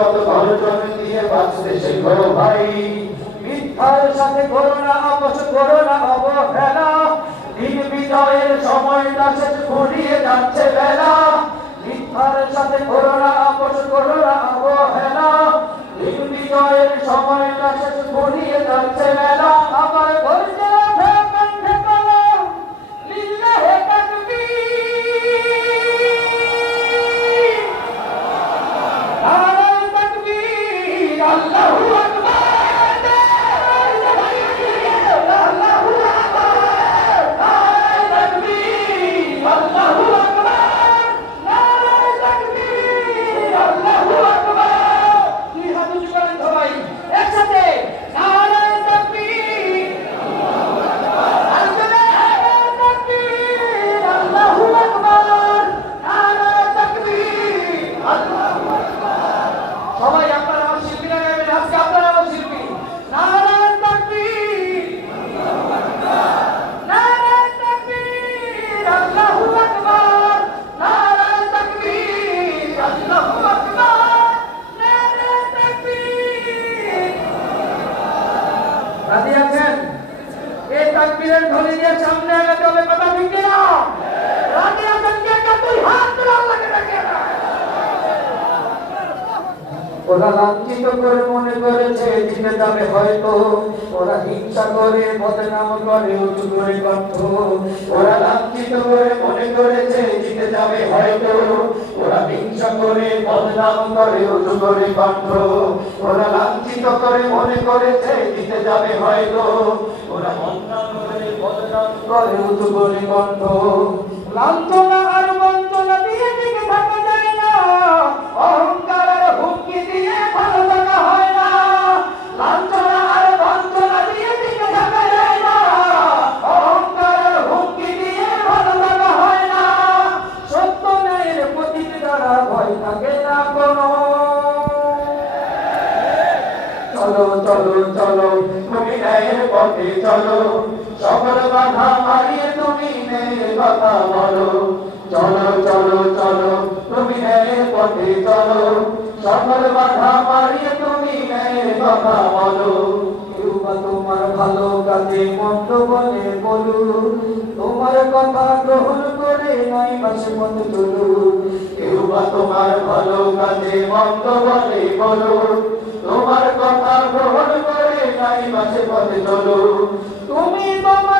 মতো গর্জন দিয়ে বাঁচতে শেখো ভাই। মিথ্যার সাথে করো না আপোষ, করো না অবহেলা, দিন বিজয়ের সময়টা শেষ, ফুরিয়ে যাচ্ছে বেলা। মিথ্যার সাথে করো না আপোষ, করো না অবহেলা, দিন বিজয়ের সময়টা শেষ, ফুরিয়ে যাচ্ছে বেলা। আবার গর্জে ওঠে কণ্ঠে কলম, লিল্লাহে তাকবীর, নারায়ে তাকবীর, আল্লাহু আকবার, আল্লাহু আকবার, নারায়ে তাকবীর, আল্লাহু আকবার, নারায়ে তাকবীর, আল্লাহু আকবার। দুই হাত উঁচু করেন সবাই একসাথে, নারায়ে তাকবীর, নারায়ে তাকবীর, আল্লাহু আকবার, নারায়ে তাকবীর, আল্লাহু আকবার। সবাই আপনারা আমার শিল্পীরা গাইবেন, আজকে আপনারা আমার শিল্পী। নারায়ে তাকবীর, নারায়ে তাকবীর, আল্লাহু আকবার, নারায়ে তাকবীর, আল্লাহু আকবার, নারায়ে তাকবীর। রাজি আছেন? এই তাকবীরের ধ্বনি দিয়ে সামনে আগাতে হবে, কথা ঠিক না? রাজি আছেন কি? একটা দুই হাত তুলে আল্লাহকে ডাকিয়ে দাও। ওরা লাঞ্ছিত করে মনে করেছে জিতে যাবে হয়তো, ওরা হিংসা করে বদনাম করে উঁচু করে কণ্ঠ। ওরা লাঞ্ছিত করে মনে করেছে জিতে যাবে হয়তো, ওরা হিংসা করে বদনাম করে উঁচু করে কণ্ঠ। ওরা লাঞ্ছিত করে মনে করেছে জিতে যাবে হয়তো, ওরা বদনাম করে বদনাম করে উঁচু করে কণ্ঠ। লাঞ্ছনা আর বঞ্চনা দিয়ে টিকে থাকা যায় না, অহংকার আর হুমকি দিয়ে ভালো থাকা হয় না। লাঞ্ছনা আর বঞ্চনা দিয়ে টিকে থাকা যায় না, অহংকার আর হুমকি দিয়ে ভালো থাকা হয় না। সত্য ন্যায়ের প্রতীক দ্বারা ভয় থাকে না কোনো। চলো চলো চলো তুমি ন্যায়ের পথে চলো, সকল বাধা মারিয়ে তুমি ন্যায়ের কথা বলো। চলো চলো চলো তুমি ন্যায়ের পথে চলো, সকল বাধা মারিয়ে তুমি ন্যায়ের কথা বলো। কেউ বা তোমার ভালো কাজে মন্দ বলে বলুক, তোমার কথা গ্রহণ করে নাই পাশে পথে চলুক। কেউ বা তোমার ভালো কাজে মন্দ বলে বলুক, তোমার কথা গ্রহণ করে নাই পাশে পথে চলুক। তুমি তোমার